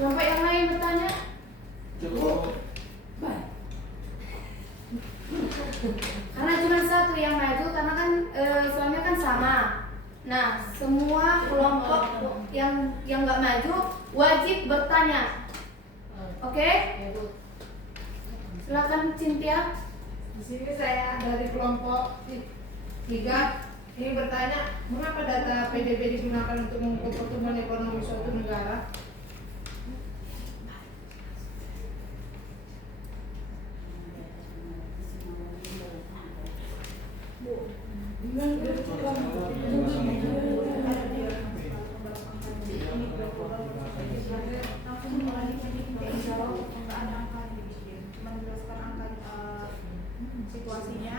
Kelompok yang lain bertanya? Cukup. Baik. Karena cuma satu yang maju, karena kan soalnya kan sama. Nah, semua kelompok yang nggak maju wajib bertanya. Oke? Silakan Cynthia. Di sini saya dari kelompok 3 ini bertanya, mengapa data PDB digunakan untuk mengukur pertumbuhan ekonomi suatu negara? Situasinya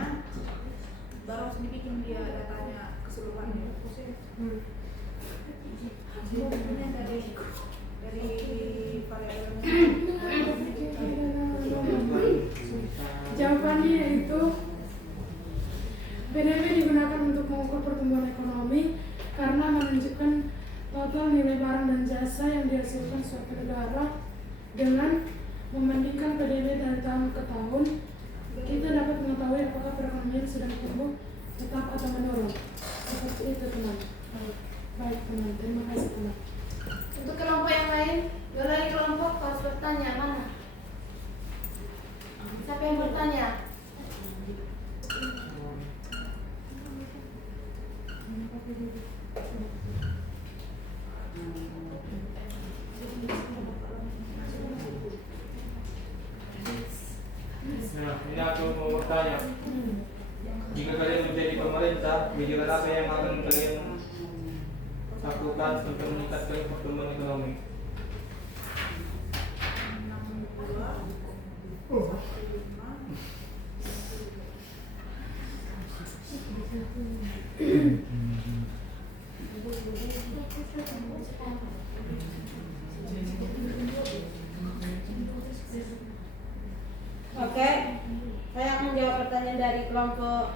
baru sedikit dia datanya keseluruhannya. Hasilnya dari Jawabannya yaitu PDB digunakan untuk mengukur pertumbuhan ekonomi karena menunjukkan total nilai barang dan jasa yang dihasilkan suatu negara. Dengan membandingkan PDB dari tahun ke tahun, kita dapat mengetahui apakah perekonomian sedang tumbuh, tetap atau menurun. Seperti itu teman. Baik teman, terima kasih teman. Untuk kelompok yang lain, dari kelompok harus bertanya mana? Siapa yang bertanya? Nah, ini aku mau bertanya. Jika kalian menjadi pemerintah, kebijakan apa yang akan kalian lakukan untuk meningkatkan pertumbuhan ekonomi? Oke, saya akan menjawab pertanyaan dari kelompok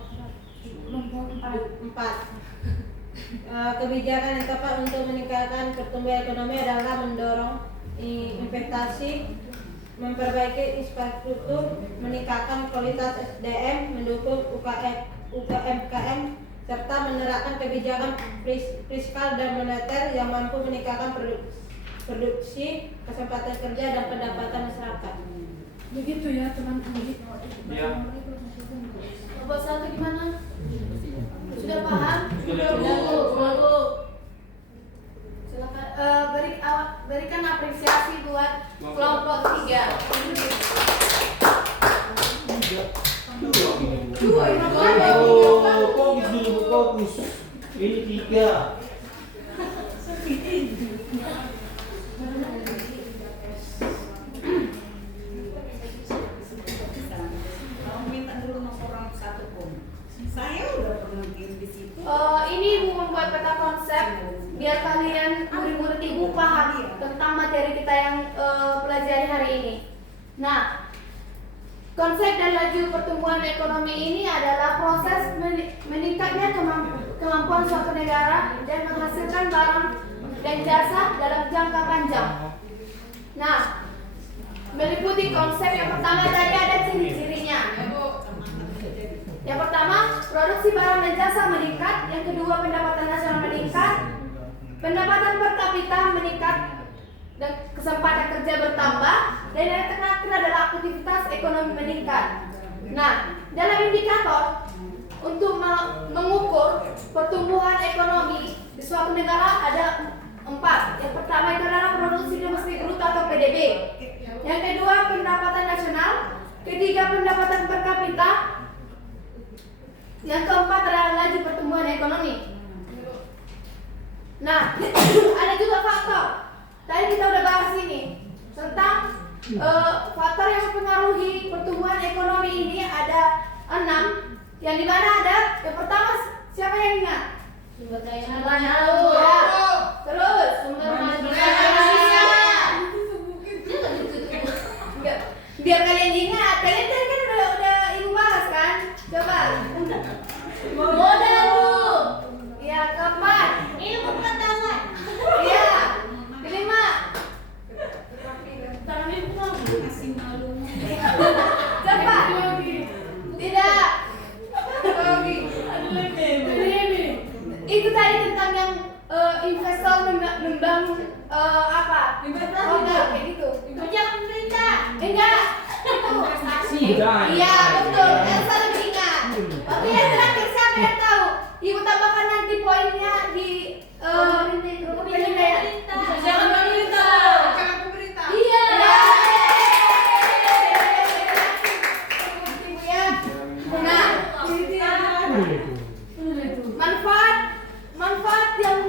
4. Kebijakan yang tepat untuk meningkatkan pertumbuhan ekonomi adalah mendorong investasi, memperbaiki infrastruktur, meningkatkan kualitas SDM, mendukung UMKM, serta menerapkan kebijakan fiskal dan moneter yang mampu meningkatkan produksi, kesempatan kerja, dan pendapatan masyarakat. Begitu ya teman-teman. Ya. Kelompok 1 gimana? Sudah paham? Sudah, Bu. Silakan berikan apresiasi buat kelompok 3. Dua, Fokus dulu, fokus. Ini 3. Minta dulu nomor orang 1 pun. Ini Ibu membuat peta konsep biar kalian murid-murid Ibu paham tentang materi kita yang pelajari hari ini. Nah, konsep dan laju pertumbuhan ekonomi ini adalah proses meningkatnya kemampuan suatu negara dan menghasilkan barang dan jasa dalam jangka panjang. Nah, meliputi konsep yang pertama tadi ada ciri-cirinya. Yang pertama, produksi barang dan jasa meningkat. Yang kedua, pendapatan nasional meningkat. Pendapatan per kapita meningkat dan kesempatan kerja bertambah. Dan yang terakhir adalah aktivitas ekonomi meningkat. Nah, dalam indikator untuk mengukur pertumbuhan ekonomi di suatu negara ada 4. Yang pertama itu adalah produksi domestik bruto atau PDB. Yang kedua, pendapatan nasional. Ketiga, pendapatan per kapita. Yang keempat adalah laju pertumbuhan ekonomi. Nah, ada juga faktor. Tadi kita udah bahas ini tentang faktor yang mempengaruhi pertumbuhan ekonomi ini ada 6. Yang dimana ada yang pertama, siapa yang ingat? Sumber daya Ya. Terus sumber manusia. Biar kalian ingat, kalian tadi kan udah Ibu bahas kan? Coba. Modal, Bu. Ya, keempat. Ilmu pengetahuan. Iya. Kelima. Tangan Ibu mau kasih malu. Coba. Tidak. Itu tadi tentang yang investor membangun apa? Investasi kayak gitu. Kerja pemerintah. Enggak. Itu. Investasi. Iya, betul. Elsa lebih ingat. Oke, yang terakhir siapa yang tahu? Ibu tambahkan nanti poinnya di penilaian. Jangan pemerintah. Jangan pemerintah. Iya. Ibu ya. Nah, manfaat yang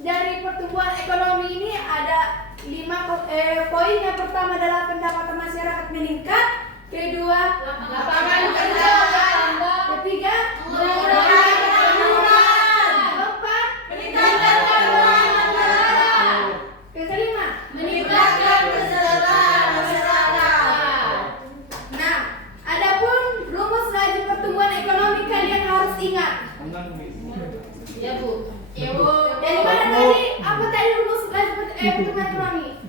dari pertumbuhan ekonomi ini ada 5 poin. Yang pertama adalah pendapatan masyarakat meningkat. Kedua, lapangan kerja. Ketiga, mengurangi pengangguran. Keempat, meningkatkan keuangan negara. Kelima, meningkatkan kesejahteraan masyarakat. Nah, adapun rumus laju pertumbuhan ekonomi kalian harus ingat. Ya, Bu. Ya, Bu. Dari mana tadi? Apa tadi rumus laju pertumbuhan ekonomi?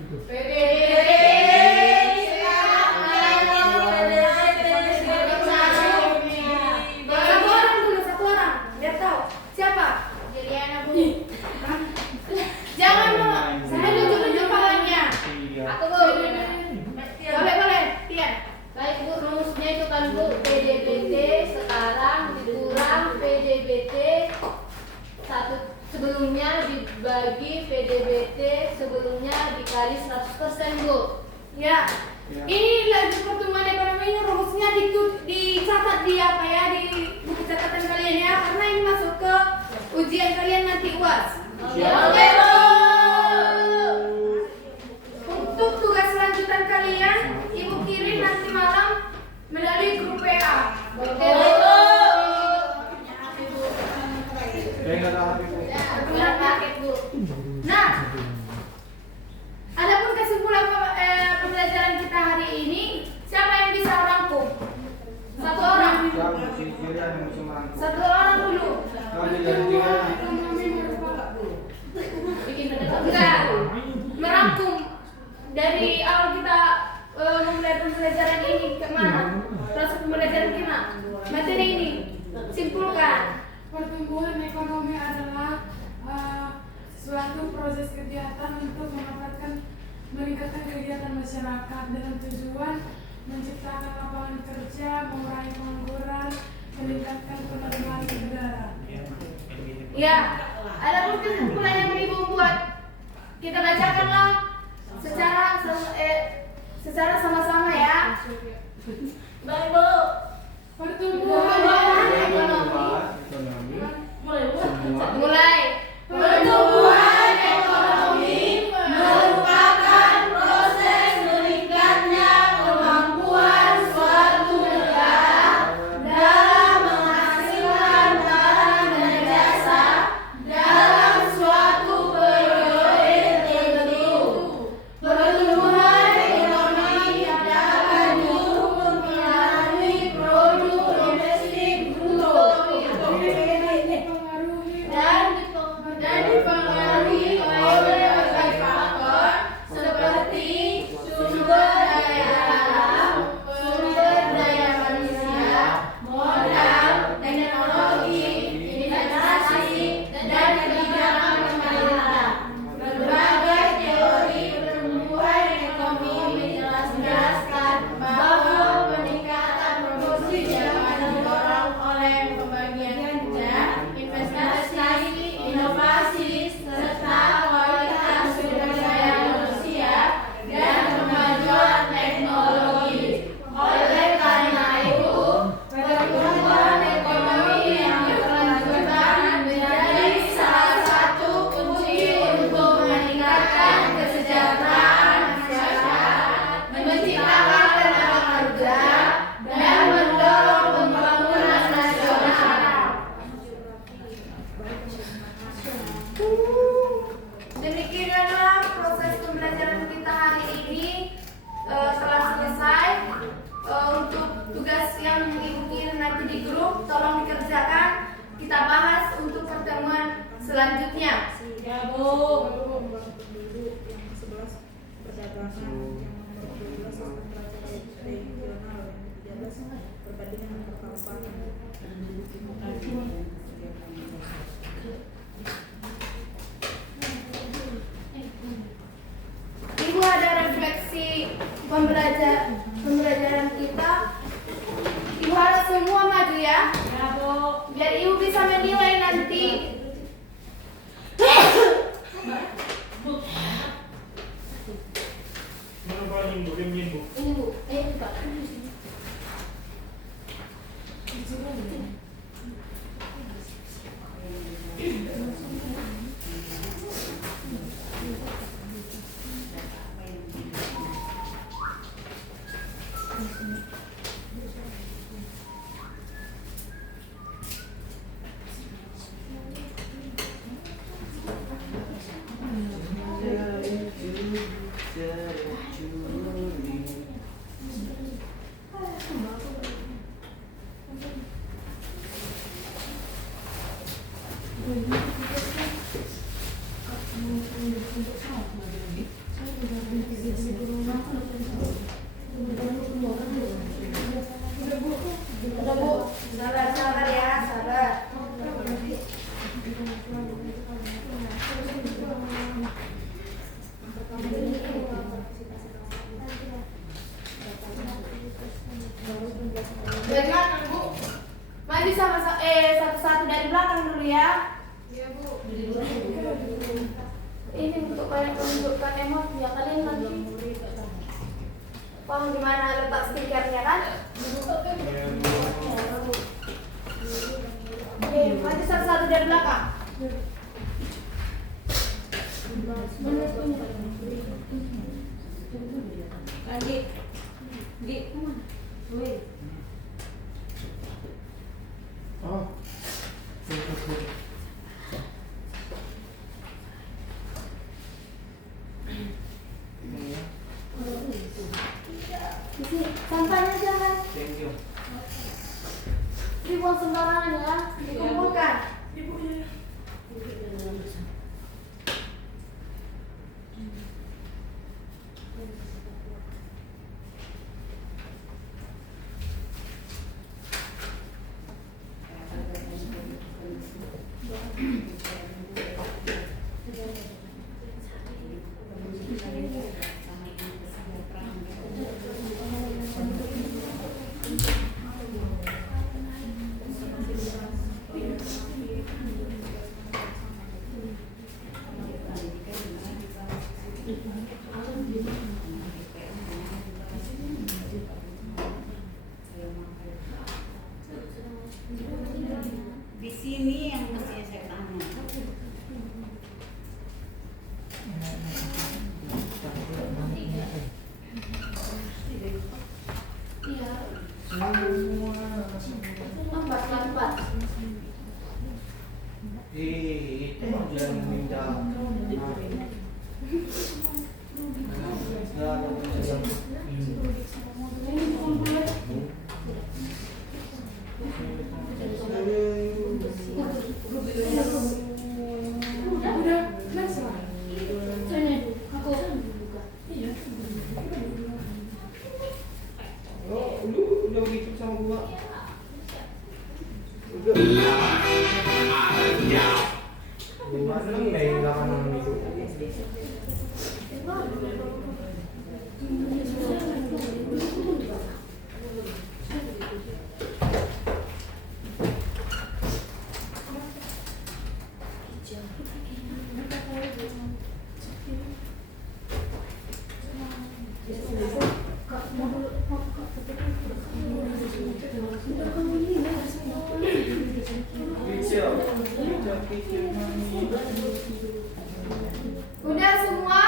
Satu orang. Biar tahu. Siapa? Juliana, Bu. Jangan saya tunjuk kawannya. Aku, Bu. Boleh, Tian. Baik, Bu, rumusnya itu kan, Bu, PDBT sekarang dikurang PDBT sebelumnya dibagi PDBT sebelumnya dikali 100%, Bu. Ya. Ini laju pertumbuhan ekonomi ini rumusnya dicatat di apa ya, di buku catatan kalian ya, karena ini masuk ke ujian kalian nanti UAS. Oke, Bu. Untuk tugas lanjutan kalian, Ibu kirim nanti malam melalui grup WA. Oke, Bu. Bulan paket, Bu. Nah, adapun kesimpulan pembelajaran kita hari ini, siapa yang bisa rangkum? Satu orang. Satu orang dulu. Bikin pendapat. Enggak. Merangkum dari awal kita memulai pembelajaran ini ke mana? Proses pembelajaran kita. Materi ini. Simpulkan. Pertumbuhan ekonomi adalah suatu proses kegiatan untuk meningkatkan kegiatan masyarakat dengan tujuan menciptakan lapangan kerja, mengurangi pengangguran, meningkatkan penerimaan negara. Ya, adapun kesimpulan yang Ibu buat, kita bacakanlah secara sama-sama ya. Baik, Bu. Pertumbuhan ekonomi. Mulai. Pertumbuhan ekonomi merupakan proses meningkatnya kemampuan suatu negara dalam menghasilkan selanjutnya. Ya Bu. Pembangunan penduduk yang ke-11 perdagangan, yang nomor 12 sistem pelajaran regional, yang ke-13 perbandingan perpapahan. Ibu ada refleksi pembelajaran kita. Ibu harus semua maju ya. Ya Bu. Biar ibu bisa menilai nanti. Mana paling Bu? Diam Bu. Ini Bu, buka. Udah Bu, sabar ya, sabar. Dari belakang Bu. Maju satu-satu dari belakang dulu ya. Iya Bu. Ini untuk menunjukkan emosi ya kalian nanti. Paham gimana letak stikernya kan? Oke, maju satu-satu dari belakang. Lagi. Gi. Woi. Oh. Isi sampahnya jangan Thank you. dibuang sembarangan ya, dikumpulkan. Di sini yang mestinya saya tanya. Iya. Lambat. Itu yang minta. Oh, lu udah gitu sama gua. Udah. Gimana nih lakukan itu? Udah semua?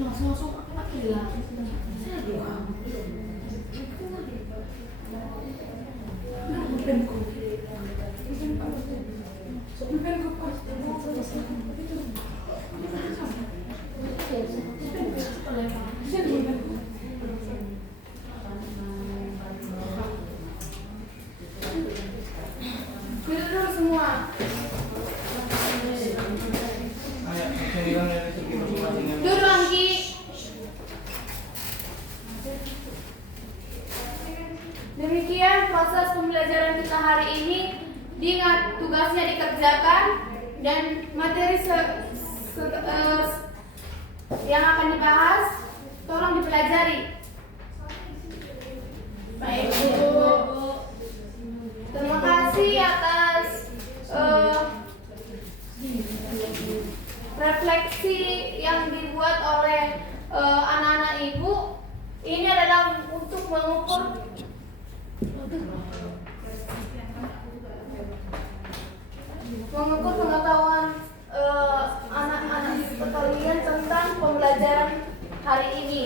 Langsung pakai lah. Demikian proses pembelajaran kita hari ini. Diingat tugasnya dikerjakan dan materi yang akan dibahas tolong dipelajari. Baik Bu. Terima kasih atas refleksi yang dibuat oleh anak-anak Ibu. Ini adalah untuk mengukur pengetahuan anak-anak sekalian tentang pembelajaran hari ini.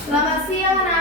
Selamat siang anak.